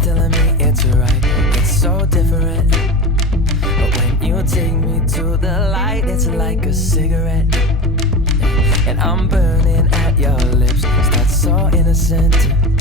Telling me it's right, it's so different. But when you take me to the light, it's like a cigarette. And I'm burning at your lips, that's so innocent.